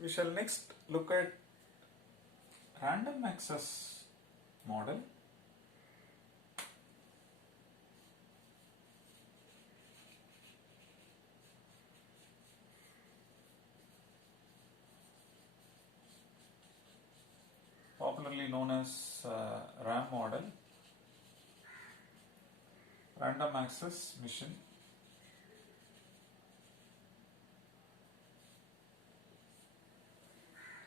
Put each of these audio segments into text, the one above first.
We shall next look at random access model. Popularly known as RAM model, random access mission.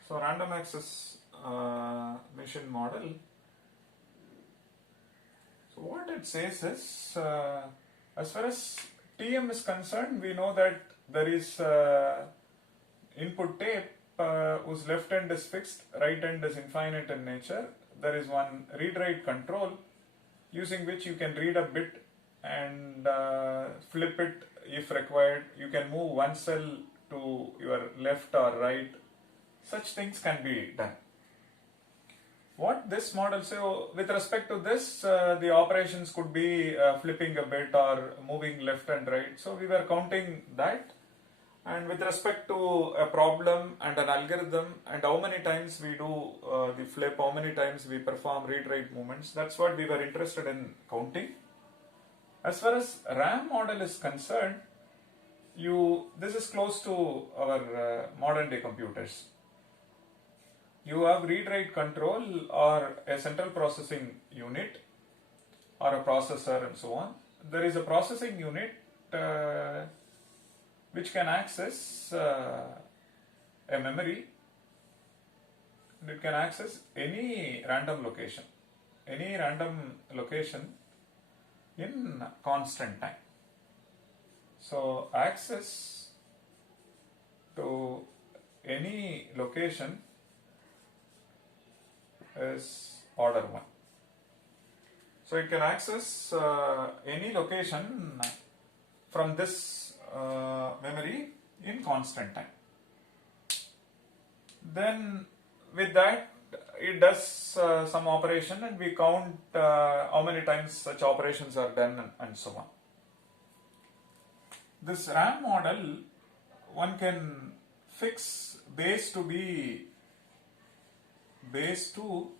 So random access mission model, so what it says is, as far as TM is concerned, we know that there is input tape whose left end is fixed, right end is infinite in nature. There is one read-write control using which you can read a bit and flip it if required. You can move one cell to your left or right. Such things can be done. What this model, so with respect to this, the operations could be flipping a bit or moving left and right. So we were counting that. And with respect to a problem and an algorithm and how many times we do the flip, how many times we perform read-write movements, that's what we were interested in counting. As far as RAM model is concerned, this is close to our modern day computers. You have read-write control or a central processing unit or a processor and so on. There is a processing unit which can access a memory, and it can access any random location in constant time. So access to any location is order 1. So it can access any location from this memory in constant time. Then with that it does some operation and we count how many times such operations are done and so on. This RAM model, one can fix base to be base 2.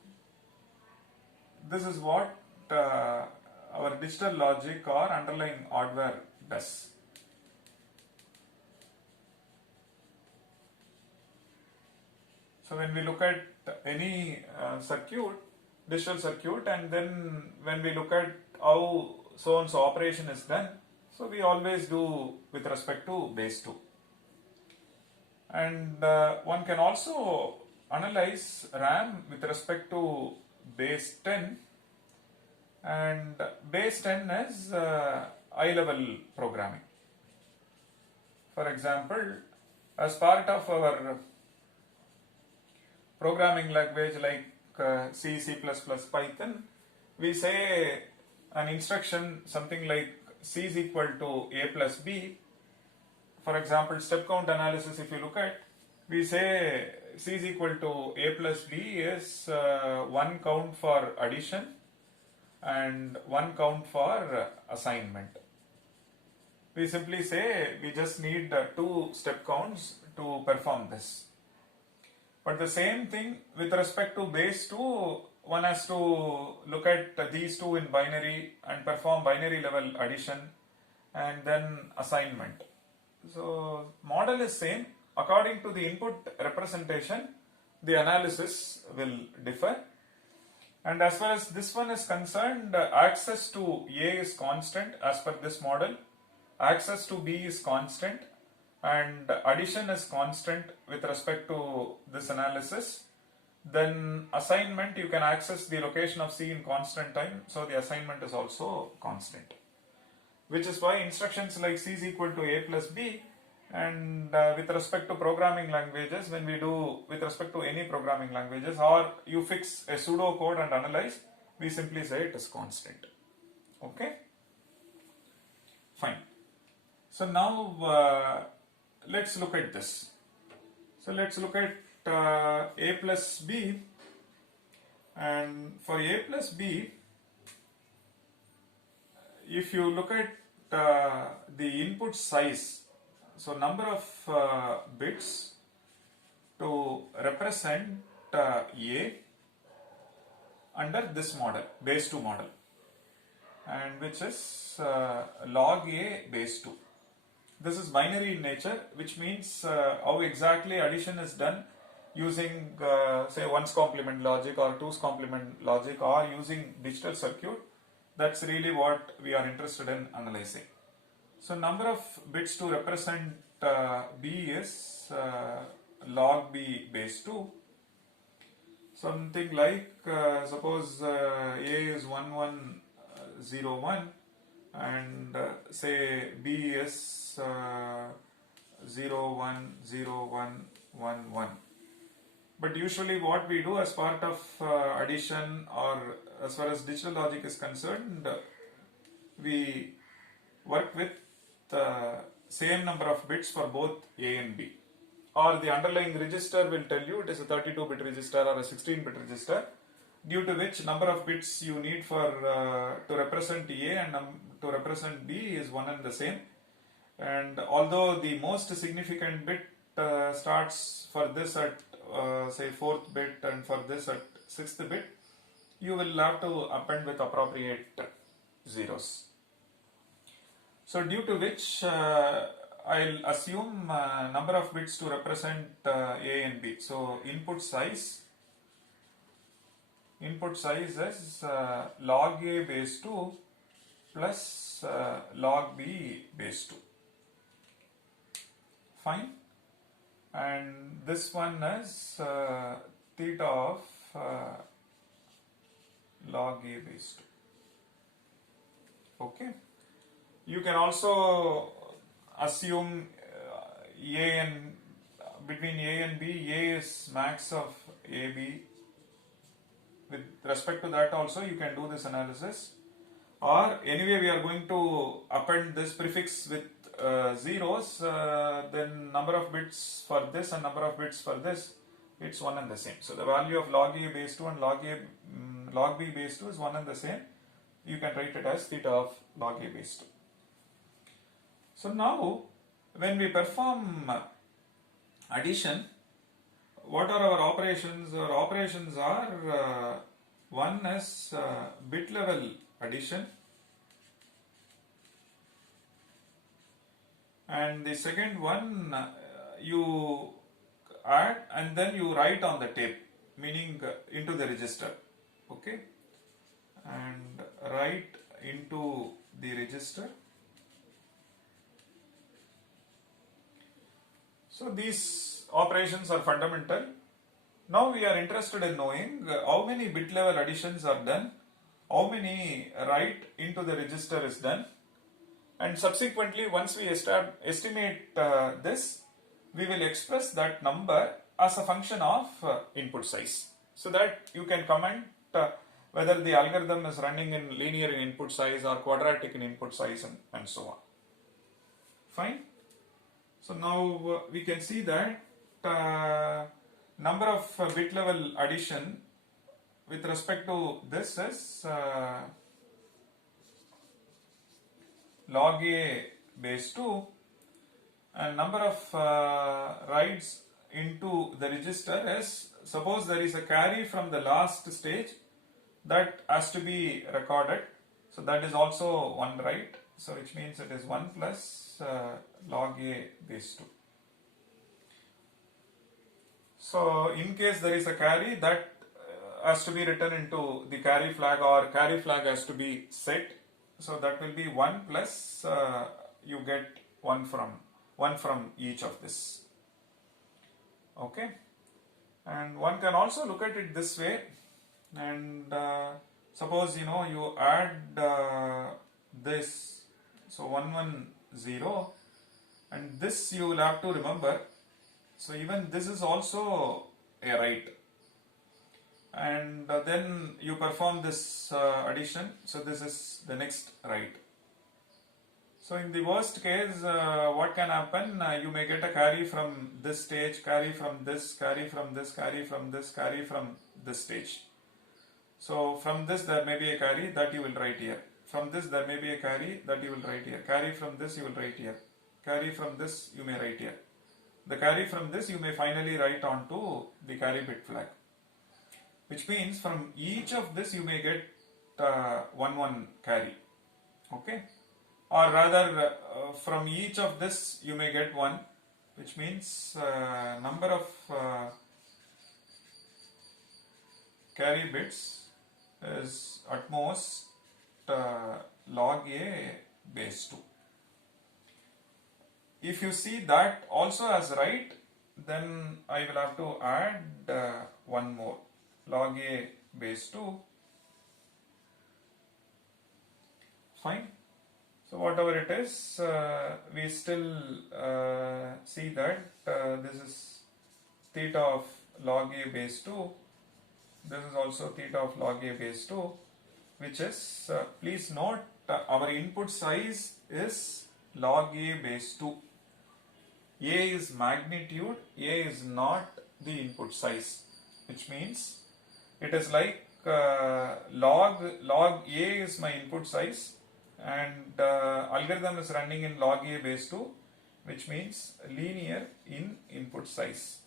This is what our digital logic or underlying hardware does. So when we look at any digital circuit, and then when we look at how so and so operation is done, so we always do with respect to base 2. And one can also analyze RAM with respect to base 10, and base 10 is high level programming. For example, as part of our programming language like C, C++, Python, we say an instruction something like C is equal to A plus B. For example, step count analysis, if you look at, we say C is equal to A plus B is one count for addition and one count for assignment. We simply say we just need 2 step counts to perform this. But the same thing with respect to base 2, one has to look at these two in binary and perform binary level addition and then assignment. So model is same. According to the input representation, the analysis will differ. And as far as this one is concerned, access to A is constant as per this model, access to B is constant, and addition is constant with respect to this analysis. Then assignment, you can access the location of C in constant time, so the assignment is also constant. Which is why instructions like C is equal to A plus B, and with respect to programming languages, when we do with respect to any programming languages, or you fix a pseudo code and analyze, we simply say it is constant. Okay? Fine. So now let's look at this. So let's look at A plus B, and for A plus B, if you look at the input size, so number of bits to represent A under this model, base 2 model, and which is log A base 2. This is binary in nature, which means how exactly addition is done using say 1's complement logic or 2's complement logic or using digital circuit. That's really what we are interested in analyzing. So number of bits to represent B is log B base 2. Something like suppose A is 1101 and say B is 010111. But usually what we do as part of addition or as far as digital logic is concerned, we work with the same number of bits for both A and B. Or the underlying register will tell you it is a 32-bit register or a 16-bit register, due to which number of bits you need for to represent A and to represent B is one and the same. And although the most significant bit starts for this at say 4th bit and for this at 6th bit, you will have to append with appropriate zeros. So due to which I'll assume number of bits to represent A and B. So input size is log A base 2 plus log B base 2. Fine. And this one is theta of log A base 2. Okay. You can also assume A and between A and B, A is max of AB. With respect to that also you can do this analysis. Or anyway we are going to append this prefix with zeros, then number of bits for this and number of bits for this, it's one and the same. So the value of log A base 2 and log B base 2 is one and the same. You can write it as theta of log A base 2. So now when we perform addition, what are our operations? Our operations are one is bit level addition, and the second one you add and then you write on the tape, meaning into the register. Okay, and write into the register. So these operations are fundamental. Now we are interested in knowing how many bit level additions are done, how many write into the register is done, and subsequently once we estimate this, we will express that number as a function of input size, so that you can comment whether the algorithm is running in linear in input size or quadratic in input size and so on. Fine. So now we can see that number of bit level addition with respect to this is log A base 2, and number of writes into the register is, suppose there is a carry from the last stage that has to be recorded, so that is also one write, so which means it is 1 plus log A base 2. So in case there is a carry, that has to be written into the carry flag, or carry flag has to be set, so that will be 1 plus you get one from each of this. Okay, and one can also look at it this way, and suppose you add this, so 110, and this you will have to remember, so even this is also a write, and then you perform this addition, so this is the next write. So in the worst case, what can happen? You may get a carry from this stage, carry from this, carry from this, carry from this, carry from this stage. So from this there may be a carry that you will write here. From this there may be a carry that you will write here. Carry from this you will write here. Carry from this you may write here. the carry from this you may finally write onto the carry bit flag, which means from each of this you may get 1 carry, okay, or rather from each of this you may get 1, which means number of carry bits is at most log a base 2. If you see that also as right, then I will have to add one more, log a base 2. Fine. So whatever it is, we still see that this is theta of log a base 2. This is also theta of log a base 2, which is, please note, our input size is log a base 2. A is magnitude, A is not the input size, which means it is like log A is my input size, and algorithm is running in log a base 2, which means linear in input size.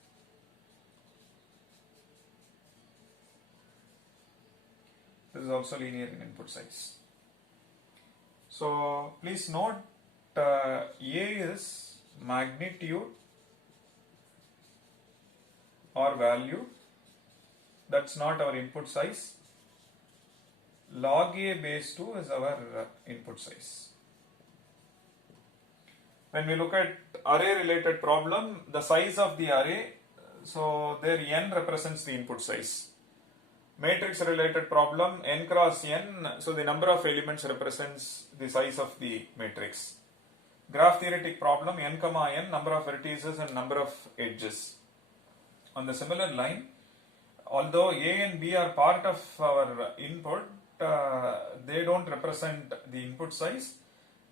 This is also linear in input size. So please note A is magnitude or value, that's not our input size. Log a base 2 is our input size. When we look at array related problem, the size of the array, so there n represents the input size. Matrix related problem, n cross n, so the number of elements represents the size of the matrix. Graph theoretic problem, n comma n, number of vertices and number of edges. On the similar line, although a and b are part of our input, they don't represent the input size,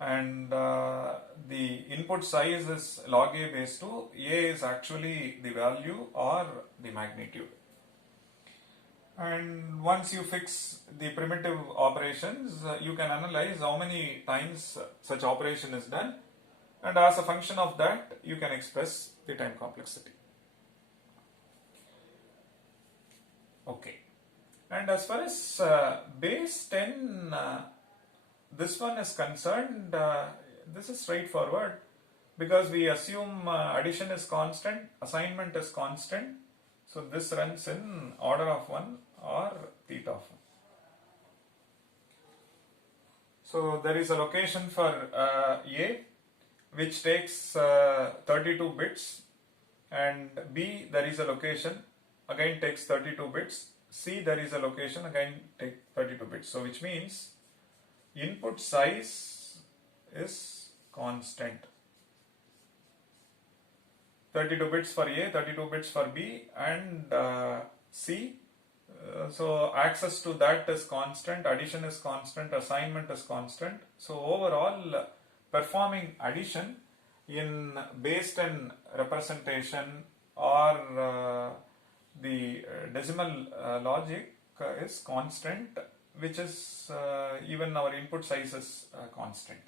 and the input size is log a base 2, a is actually the value or the magnitude. And once you fix the primitive operations, you can analyze how many times such operation is done, and as a function of that you can express the time complexity. Okay. And as far as base 10, this one is concerned, this is straightforward, because we assume addition is constant, assignment is constant, so this runs in order of 1 or theta of 1. So there is a location for A which takes 32 bits, and B there is a location again takes 32 bits, C there is a location again take 32 bits. So which means input size is constant. 32 bits for A, 32 bits for B and C. So access to that is constant, addition is constant, assignment is constant. So overall performing addition in base 10 representation or the decimal logic is constant, which is even our input size is constant.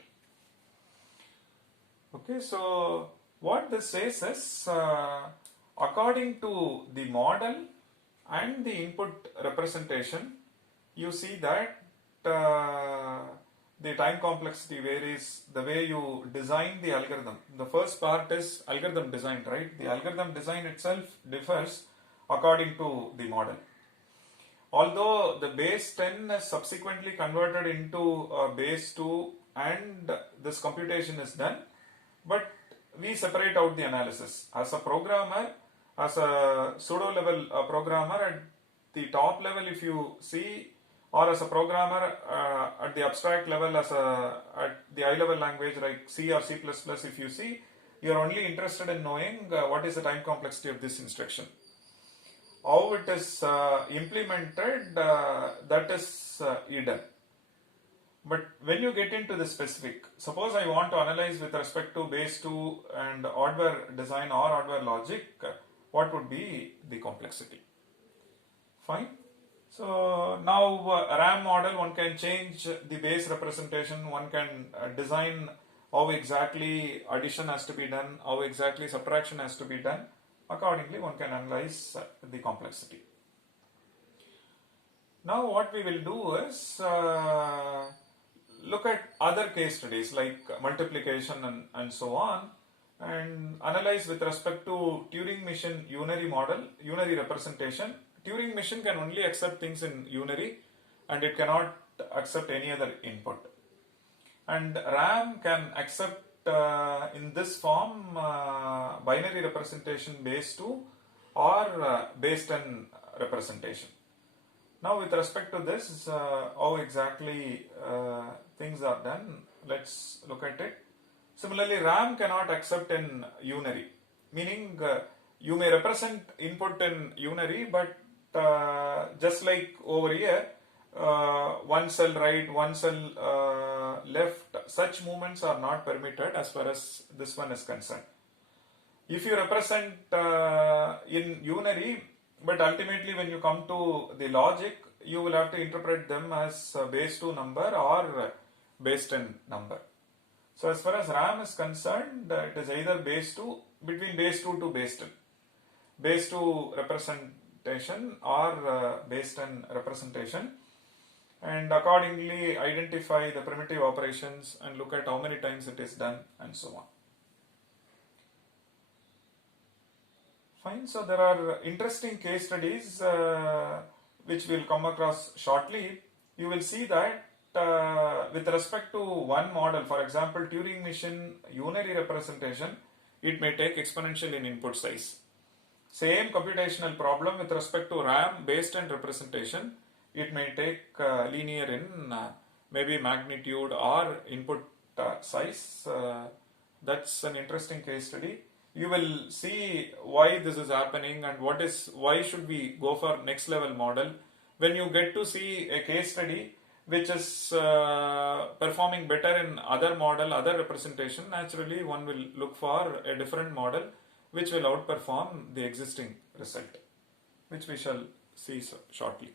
Okay, so what this says is according to the model and the input representation, you see that the time complexity varies the way you design the algorithm. The first part is algorithm design, right? The algorithm design itself differs according to the model. Although the base 10 is subsequently converted into base 2 and this computation is done, but we separate out the analysis. As a programmer, as a pseudo level programmer, at the top level if you see, or as a programmer at the abstract level, as at the high level language like C or C++, if you see, you are only interested in knowing what is the time complexity of this instruction. How it is implemented, that is hidden. But when you get into the specific, suppose I want to analyze with respect to base 2 and hardware design or hardware logic, what would be the complexity? Fine. So now a RAM model, one can change the base representation, one can design how exactly addition has to be done, how exactly subtraction has to be done. Accordingly, one can analyze the complexity. Now what we will do is look at other case studies like multiplication and so on, and analyze with respect to Turing machine unary model, unary representation. Turing machine can only accept things in unary and it cannot accept any other input. And RAM can accept in this form binary representation base 2 or base 10 representation. Now with respect to this, how exactly things are done, let's look at it. Similarly, RAM cannot accept in unary, meaning you may represent input in unary, but just like over here, one cell right, one cell left, such movements are not permitted as far as this one is concerned. If you represent in unary, but ultimately when you come to the logic, you will have to interpret them as base 2 number or base 10 number. So as far as RAM is concerned, it is either base 2, between base 2 to base 10. Base 2 representation or base 10 representation, and accordingly identify the primitive operations and look at how many times it is done and so on. Fine, so there are interesting case studies which we will come across shortly. You will see that with respect to one model, for example Turing machine unary representation, it may take exponential in input size. Same computational problem with respect to RAM based on representation, it may take linear in maybe magnitude or input size. That's an interesting case study. You will see why this is happening and why should we go for next level model. When you get to see a case study which is performing better in other model, other representation, naturally one will look for a different model which will outperform the existing result, which we shall see shortly.